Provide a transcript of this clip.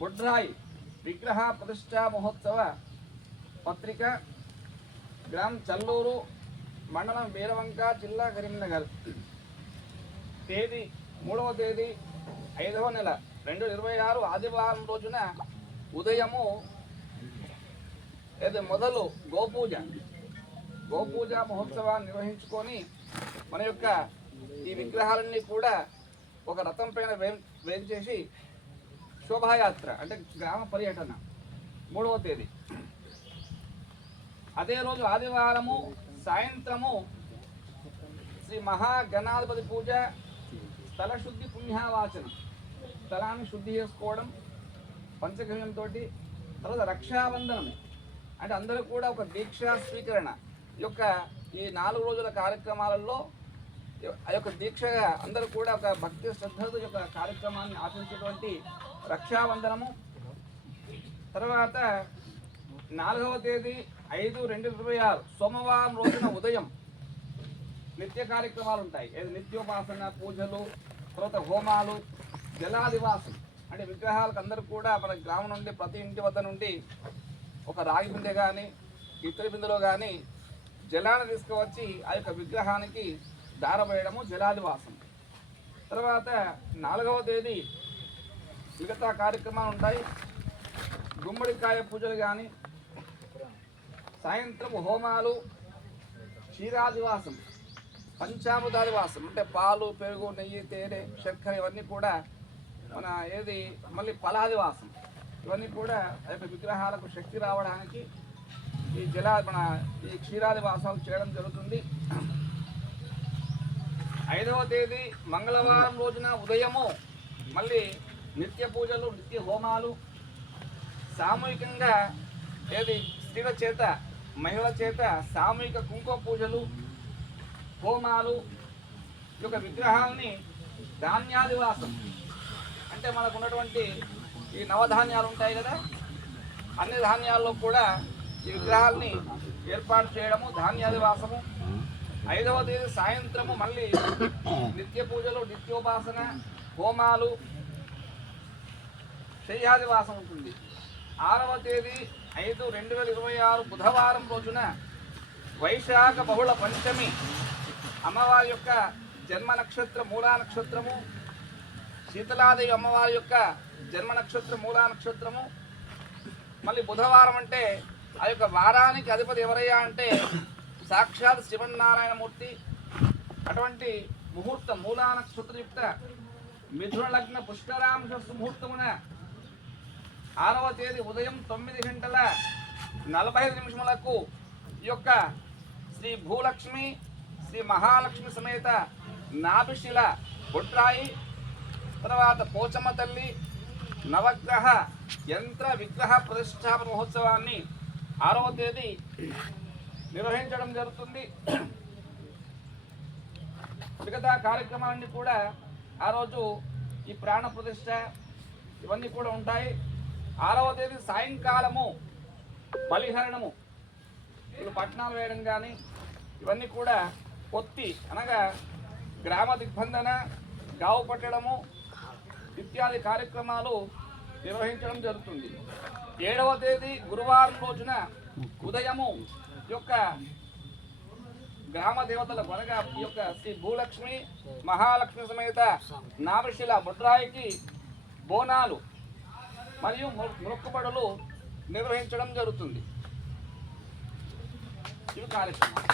బుడ్రాయి విగ్రహ ప్రతిష్టా మహోత్సవ పత్రిక గ్రామం చల్లూరు మండలం వీరవంక జిల్లా కరీంనగర్ తేదీ 3వ తేదీ 5వ నెల 2026 ఆదివారం రోజున ఉదయము మొదలు గోపూజ మహోత్సవాన్ని నిర్వహించుకొని మన యొక్క ఈ విగ్రహాలన్నీ కూడా ఒక రథం పైన వేయించేసి శోభాయాత్ర అంటే గ్రామ పర్యటన 3వ తేదీ. అదే రోజు ఆదివారము సాయంత్రము శ్రీ మహాగణాధిపతి పూజ, స్థల శుద్ధి పుణ్యావాచనం, స్థలాన్ని శుద్ధి చేసుకోవడం పంచగవ్యంతో, తర్వాత రక్షాబంధనం అంటే అందరూ కూడా ఒక దీక్షా స్వీకరణ యొక్క ఈ 4 రోజుల కార్యక్రమాలలో ఆ యొక్క దీక్షగా అందరూ కూడా ఒక భక్తి శ్రద్ధతో యొక్క కార్యక్రమాన్ని ఆచరించేటువంటి రక్షాబంధనము. తర్వాత 4వ తేదీ 5/2/26 సోమవారం రోజున ఉదయం నిత్య కార్యక్రమాలు ఉంటాయి. నిత్యోపాసన, పూజలు, తర్వాత హోమాలు, జలాదివాసం అంటే విగ్రహాలకు అందరూ కూడా మన గ్రామం నుండి ప్రతి ఇంటి వద్ద నుండి ఒక రాగి బిందె కానీ ఇతర బిందెలో కానీ జలాన్ని తీసుకువచ్చి ఆ యొక్క విగ్రహానికి దారవేయడము జలాదివాసం. తర్వాత 4వ తేదీ మిగతా కార్యక్రమాలు ఉంటాయి. గుమ్మడికాయ పూజలు కానీ, సాయంత్రం హోమాలు, క్షీరాదివాసం, పంచామృతాదివాసం అంటే పాలు, పెరుగు, నెయ్యి, తేనె, చక్కెర ఇవన్నీ కూడా మన మళ్ళీ ఫలాదివాసం ఇవన్నీ కూడా ఆ యొక్క విగ్రహాలకు శక్తి రావడానికి ఈ ఈ క్షీరాదివాసాలు చేయడం జరుగుతుంది. 5వ తేదీ మంగళవారం రోజున ఉదయము మళ్ళీ నిత్య పూజలు, నిత్య హోమాలు, సామూహికంగా స్త్రీల చేత మహిళల చేత సామూహిక కుంకుమ పూజలు, హోమాలు, ఈ యొక్క విగ్రహాలని ధాన్యాదివాసం అంటే మనకు ఉన్నటువంటి ఈ నవధాన్యాలు ఉంటాయి కదా, అన్ని ధాన్యాల్లో కూడా ఈ విగ్రహాలని ఏర్పాటు చేయడము ధాన్యాదివాసము. 5వ తేదీ సాయంత్రము మళ్ళీ నిత్య పూజలు, నిత్యోపాసన, హోమాలు, శయ్యాదివాసం ఉంటుంది. 6వ తేదీ 5/2/26 బుధవారం రోజున వైశాఖ బహుళ పంచమి అమ్మవారి యొక్క జన్మ నక్షత్రం మూలా నక్షత్రము, శీతలాదేవి అమ్మవారి యొక్క జన్మ నక్షత్రం మూలా నక్షత్రము. మళ్ళీ బుధవారం అంటే ఆ యొక్క వారానికి అధిపతి ఎవరయ్యా అంటే సాక్షాత్ శ్రీమన్నారాయణమూర్తి. అటువంటి ముహూర్తం మూలా నక్షత్రయుక్త మిథున లగ్న పుష్కరాంశ ముహూర్తమున 6వ తేదీ ఉదయం 9:45 ఈ యొక్క శ్రీ భూలక్ష్మి, శ్రీ మహాలక్ష్మి సమేత నాభిశిల బుడ్రాయి, తర్వాత పోచమ్మ తల్లి నవగ్రహ యంత్ర విగ్రహ ప్రతిష్టాపన మహోత్సవాన్ని 6వ తేదీ నిర్వహించడం జరుగుతుంది. మిగతా కార్యక్రమాలన్నీ కూడా ఆ రోజు ఈ ప్రాణ ప్రతిష్ట ఇవన్నీ కూడా ఉంటాయి. 6వ తేదీ సాయంకాలము బలిహరణము, పట్నాలు వేయడం కానీ ఇవన్నీ కూడా పొత్తి అనగా గ్రామ దిగ్బంధన, గావు పట్టడము ఇత్యాది కార్యక్రమాలు నిర్వహించడం జరుగుతుంది. 7వ తేదీ గురువారం రోజున ఉదయము ఈ యొక్క గ్రామ దేవతలకు అనగా ఈ యొక్క శ్రీ భూలక్ష్మి మహాలక్ష్మి సమేత నాభిశిల బుడ్రాయికి బోనాలు మరియు మొక్కుబడులు నిర్వహించడం జరుగుతుంది. ఇవి కార్యక్రమాలు.